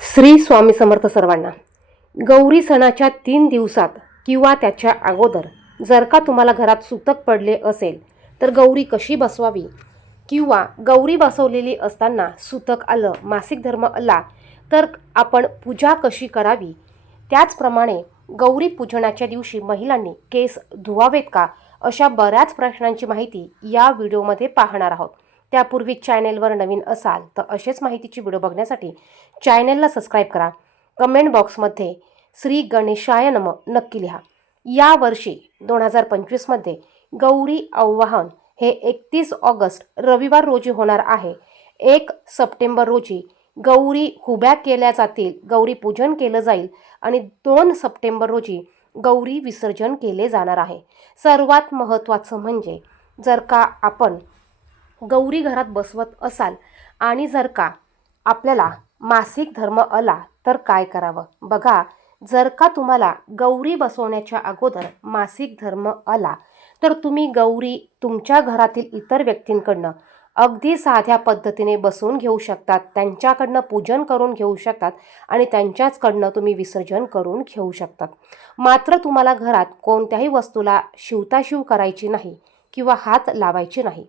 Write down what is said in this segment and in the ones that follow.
श्री स्वामी समर्थ सर्वांना गौरी सणाच्या तीन दिवसात किंवा त्याच्या अगोदर जर का तुम्हाला घरात सुतक पडले असेल तर गौरी कशी बसवावी? किंवा गौरी बसवलेली असताना सुतक आलं मासिक धर्म आला तर आपण पूजा कशी करावी? त्याचप्रमाणे गौरी पूजनाच्या दिवशी महिलांनी केस धुवावेत का? अशा बऱ्याच प्रश्नांची माहिती या व्हिडिओमध्ये पाहणार आहोत. त्यापूर्वी चॅनेलवर नवीन असाल तर असेच माहितीची व्हिडिओ बघण्यासाठी चॅनेलला सबस्क्राईब करा. कमेंट बॉक्समध्ये श्री गणेशाय नम नक्की लिहा. या वर्षी दोन हजार पंचवीसमध्ये गौरी आव्हान हे एकतीस ऑगस्ट रविवार रोजी होणार आहे. एक सप्टेंबर रोजी गौरी हुब्या केल्या जातील गौरी पूजन केलं जाईल आणि दोन सप्टेंबर रोजी गौरी विसर्जन केले जाणार आहे. सर्वात महत्त्वाचं म्हणजे जर का आपण गौरी घरात बसवत असाल आणि जर का आपल्याला मासिक धर्म आला तर काय करावं? बघा जर का तुम्हाला गौरी बसवण्याच्या अगोदर मासिक धर्म आला तर तुम्ही गौरी तुमच्या घरातील इतर व्यक्तींकडनं अगदी साध्या पद्धतीने बसवून घेऊ शकतात त्यांच्याकडनं पूजन करून घेऊ शकतात आणि त्यांच्याचकडनं तुम्ही विसर्जन करून घेऊ शकतात. मात्र तुम्हाला घरात कोणत्याही वस्तूला शिवताशिव करायची नाही किंवा हात लावायचे नाही.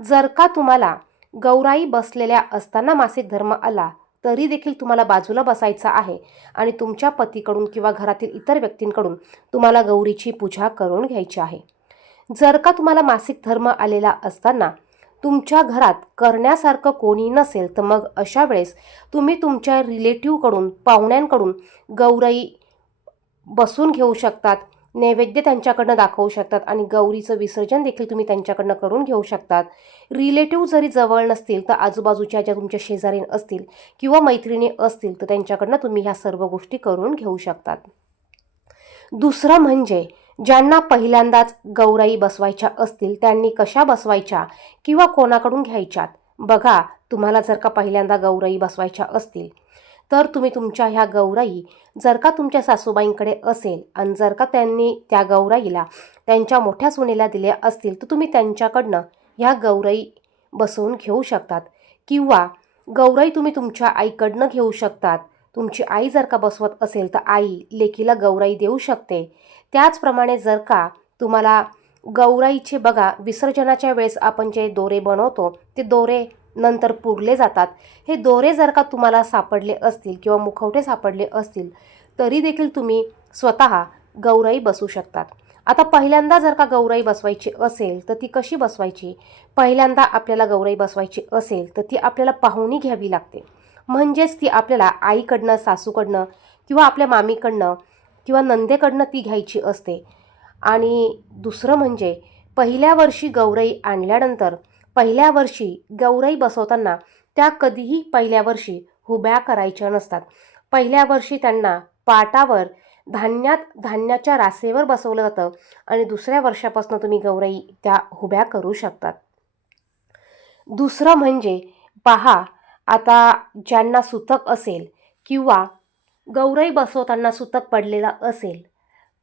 जर का तुम्हाला गौराई बसलेल्या असताना मासिक धर्म आला तरी देखील तुम्हाला बाजूला बसायचा आहे आणि तुमच्या पतीकडून किंवा घरातील इतर व्यक्तींकडून तुम्हाला गौरीची पूजा करून घ्यायची आहे. जर का तुम्हाला मासिक धर्म आलेला असताना तुमच्या घरात करण्यासारखं कोणी नसेल तर मग अशा वेळेस तुम्ही तुमच्या रिलेटिव्हकडून पाहुण्यांकडून गौराई बसून घेऊ शकतात. नैवेद्य त्यांच्याकडनं दाखवू शकतात आणि गौरीचं विसर्जन देखील तुम्ही त्यांच्याकडनं करून घेऊ शकतात. रिलेटिव्ह जरी जवळ नसतील तर आजूबाजूच्या ज्या तुमच्या शेजारी असतील किंवा मैत्रिणी असतील तर त्यांच्याकडनं तुम्ही ह्या सर्व गोष्टी करून घेऊ शकतात. दुसरं म्हणजे ज्यांना पहिल्यांदाच गौराई बसवायच्या असतील त्यांनी कशा बसवायच्या किंवा कोणाकडून घ्यायच्यात? बघा तुम्हाला जर का पहिल्यांदा गौराई बसवायच्या असतील तर तुम्ही तुमच्या ह्या गौराई जर का तुमच्या सासूबाईंकडे असेल आणि जर का त्यांनी त्या गौराईला त्यांच्या मोठ्या सुनेला दिल्या असतील तर तुम्ही त्यांच्याकडनं ह्या गौराई बसवून घेऊ शकतात. किंवा गौराई तुम्ही तुमच्या आईकडनं घेऊ शकतात. तुमची आई जर का बसवत असेल तर आई लेकीला गौराई देऊ शकते. त्याचप्रमाणे जर का तुम्हाला गौराईचे बघा विसर्जनाच्या वेळेस आपण जे दोरे बनवतो ते दोरे नंतर पुरले जातात. हे दोरे जर का तुम्हाला सापडले असतील किंवा मुखवटे सापडले असतील तरी देखील तुम्ही स्वतः गौराई बसू शकतात. आता पहिल्यांदा जर का गौराई बसवायची असेल तर ती कशी बसवायची? पहिल्यांदा आपल्याला गौराई बसवायची असेल तर ती आपल्याला पाहुणी घ्यावी लागते. म्हणजेच ती आपल्याला आईकडनं सासूकडनं किंवा आपल्या मामीकडनं किंवा नंदेकडनं ती घ्यायची असते. आणि दुसरं म्हणजे पहिल्या वर्षी गौराई आणल्यानंतर पहिल्या वर्षी गौराई बसवताना त्या कधीही पहिल्या वर्षी हुब्या करायच्या नसतात. पहिल्या वर्षी त्यांना पाटावर धान्यात धान्याच्या रासेवर बसवलं जातं आणि दुसऱ्या वर्षापासून तुम्ही गौराई त्या हुब्या करू शकतात. दुसरं म्हणजे पहा आता ज्यांना सुतक असेल किंवा गौराई बसवताना सुतक पडलेला असेल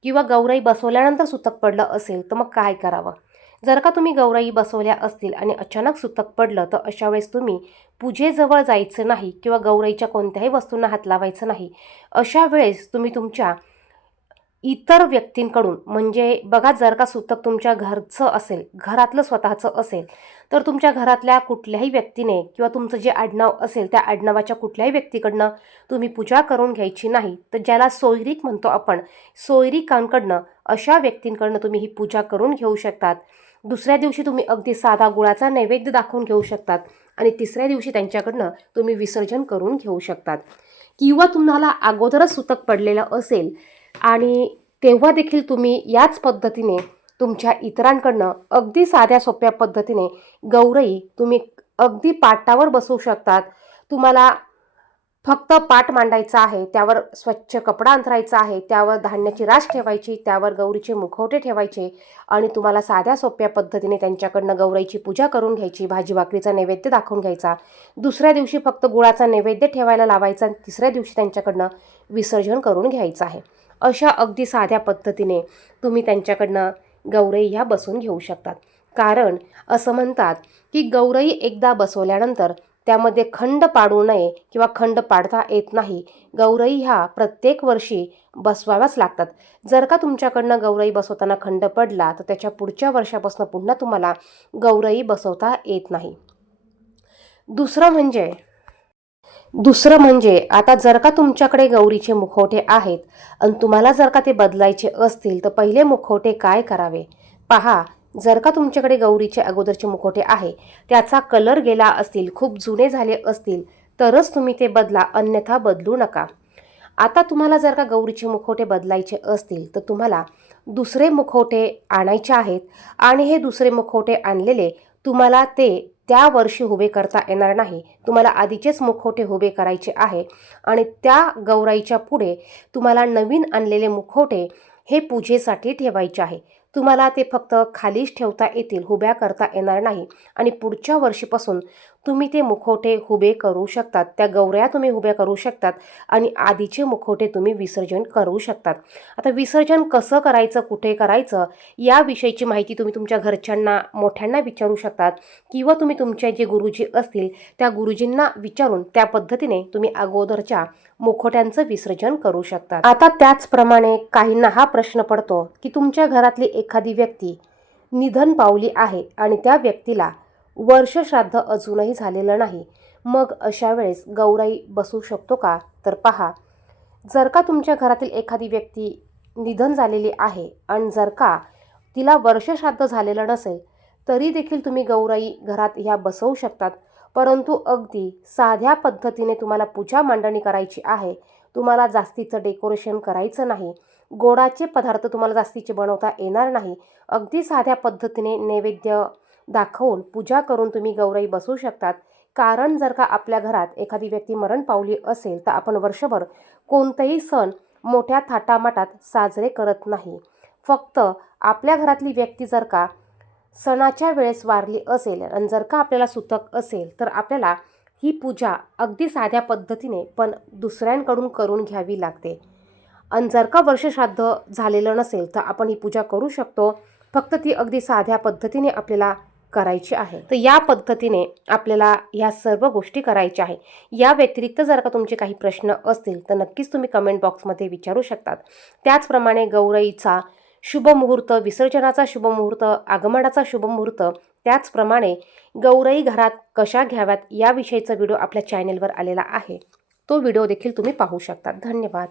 किंवा गौराई बसवल्यानंतर सुतक पडलं असेल तर मग काय करावं? जर का तुम्ही गौराई बसवल्या असतील आणि अचानक सुतक पडलं तर अशा वेळेस तुम्ही पूजेजवळ जायचं नाही किंवा गौराईच्या कोणत्याही वस्तूंना हात लावायचं नाही. अशा वेळेस तुम्ही तुमच्या इतर व्यक्तींकडून म्हणजे बघा जर का सुतक तुमच्या घरचं असेल घरातलं स्वतःचं असेल तर तुमच्या घरातल्या कुठल्याही व्यक्तीने किंवा तुमचं जे आडनाव असेल त्या आडनावाच्या कुठल्याही व्यक्तीकडनं तुम्ही पूजा करून घ्यायची नाही. तर ज्याला सोयरीक म्हणतो आपण सोयरिकांकडनं अशा व्यक्तींकडनं तुम्ही ही पूजा करून घेऊ शकतात. दुसऱ्या दिवशी तुम्ही अगदी साधा गुळाचा नैवेद्य दाखवून घेऊ शकतात आणि तिसऱ्या दिवशी त्यांच्याकडनं तुम्ही विसर्जन करून घेऊ शकतात. किंवा तुम्हाला अगोदरच सुतक पडलेलं असेल आणि तेव्हा देखील तुम्ही याच पद्धतीने तुमच्या इतरांकडनं अगदी साध्या सोप्या पद्धतीने गौरई तुम्ही अगदी पाटावर बसवू शकतात. तुम्हाला फक्त पाट मांडायचा आहे त्यावर स्वच्छ कपडा अंथरायचा आहे त्यावर धान्याची राश ठेवायची त्यावर गौरीचे मुखवटे ठेवायचे आणि तुम्हाला साध्या सोप्या पद्धतीने त्यांच्याकडनं गौराईची पूजा करून घ्यायची भाजी भाकरीचा नैवेद्य दाखवून घ्यायचा. दुसऱ्या दिवशी फक्त गुळाचा नैवेद्य ठेवायला लावायचा आणि तिसऱ्या दिवशी त्यांच्याकडनं विसर्जन करून घ्यायचं आहे. अशा अगदी साध्या पद्धतीने तुम्ही त्यांच्याकडनं गौरई ह्या बसून घेऊ शकतात. कारण असं म्हणतात की गौरई एकदा बसवल्यानंतर त्यामध्ये खंड पाडू नये किंवा खंड पाडता येत नाही. गौरई ह्या प्रत्येक वर्षी बसवाव्याच लागतात. जर का तुमच्याकडनं गौरई बसवताना खंड पडला तर त्याच्या पुढच्या वर्षापासून पुन्हा तुम्हाला गौरई बसवता येत नाही. दुसरं म्हणजे दुसरं म्हणजे आता जर का तुमच्याकडे गौरीचे मुखवटे आहेत आणि तुम्हाला जर का ते बदलायचे असतील तर पहिले मुखवटे काय करावे? पहा जर का तुमच्याकडे गौरीचे अगोदरचे मुखवटे आहे त्याचा कलर गेला असतील खूप जुने झाले असतील तरच तुम्ही ते बदला अन्यथा बदलू नका. आता तुम्हाला जर का गौरीचे मुखवटे बदलायचे असतील तर तुम्हाला दुसरे मुखवटे आणायचे आहेत आणि हे दुसरे मुखवटे आणलेले तुम्हाला ते त्या वर्षी उभे करता येणार नाही. तुम्हाला आधीचेच मुखवटे उभे करायचे आहे आणि त्या गौराईच्या पुढे तुम्हाला नवीन आणलेले मुखवटे हे पूजेसाठी ठेवायचे आहे. तुम्हाला ते फक्त खालीच ठेवता येतील हुब्या करता येणार नाही. आणि पुढच्या वर्षीपासून तुम्ही ते मुखवटे हुबे करू शकतात. त्या गौऱ्या तुम्ही हुब्या करू शकतात आणि आधीचे मुखवटे तुम्ही विसर्जन करू शकतात. आता विसर्जन कसं करायचं कुठे करायचं याविषयीची माहिती तुम्ही तुमच्या घरच्यांना मोठ्यांना विचारू शकतात किंवा तुम्ही तुमचे जे गुरुजी असतील त्या गुरुजींना विचारून त्या पद्धतीने तुम्ही अगोदरच्या मुखवट्यांचं विसर्जन करू शकतात. आता त्याचप्रमाणे काहींना हा प्रश्न पडतो की तुमच्या घरातली एखादी व्यक्ती निधन पावली आहे आणि त्या व्यक्तीला वर्षश्राद्ध अजूनही झालेलं नाही मग अशा वेळेस गौराई बसू शकतो का? तर पहा जर का तुमच्या घरातील एखादी व्यक्ती निधन झालेली आहे आणि जर का तिला वर्षश्राद्ध झालेलं नसेल तरी देखील तुम्ही गौराई घरात ह्या बसवू शकतात. परंतु अगदी साध्या पद्धतीने तुम्हाला पूजा मांडणी करायची आहे तुम्हाला जास्तीचं डेकोरेशन करायचं नाही. गोडाचे पदार्थ तुम्हाला जास्तीचे बनवता येणार नाही. अगदी साध्या पद्धतीने नैवेद्य दाखवून पूजा करून तुम्ही गौराई बसू शकतात. कारण जर का आपल्या घरात एखादी व्यक्ती मरण पावली असेल तर आपण वर्षभर कोणतेही सण मोठ्या थाटामाटात साजरे करत नाही. फक्त आपल्या घरातली व्यक्ती जर का सणाच्या वेळेस वारली असेल आणि जर का आपल्याला सुतक असेल तर आपल्याला ही पूजा अगदी साध्या पद्धतीने पण दुसऱ्यांकडून करून घ्यावी लागते. आणि जर का वर्षश्राद्ध झालेलं नसेल तर आपण ही पूजा करू शकतो. फक्त ती अगदी साध्या पद्धतीने आपल्याला करायची आहे. तर या पद्धतीने आपल्याला ह्या सर्व गोष्टी करायच्या आहे. या व्यतिरिक्त जर का तुमचे काही प्रश्न असतील तर नक्कीच तुम्ही कमेंट बॉक्समध्ये विचारू शकतात. त्याचप्रमाणे गौराईचा शुभ मुहूर्त विसर्जनाचा शुभ मुहूर्त आगमनाचा शुभ मुहूर्त त्याचप्रमाणे गौराई घरात कशा घ्याव्यात याविषयीचा व्हिडिओ आपल्या चॅनेलवर आलेला आहे. तो व्हिडिओ देखील तुम्ही पाहू शकता. धन्यवाद.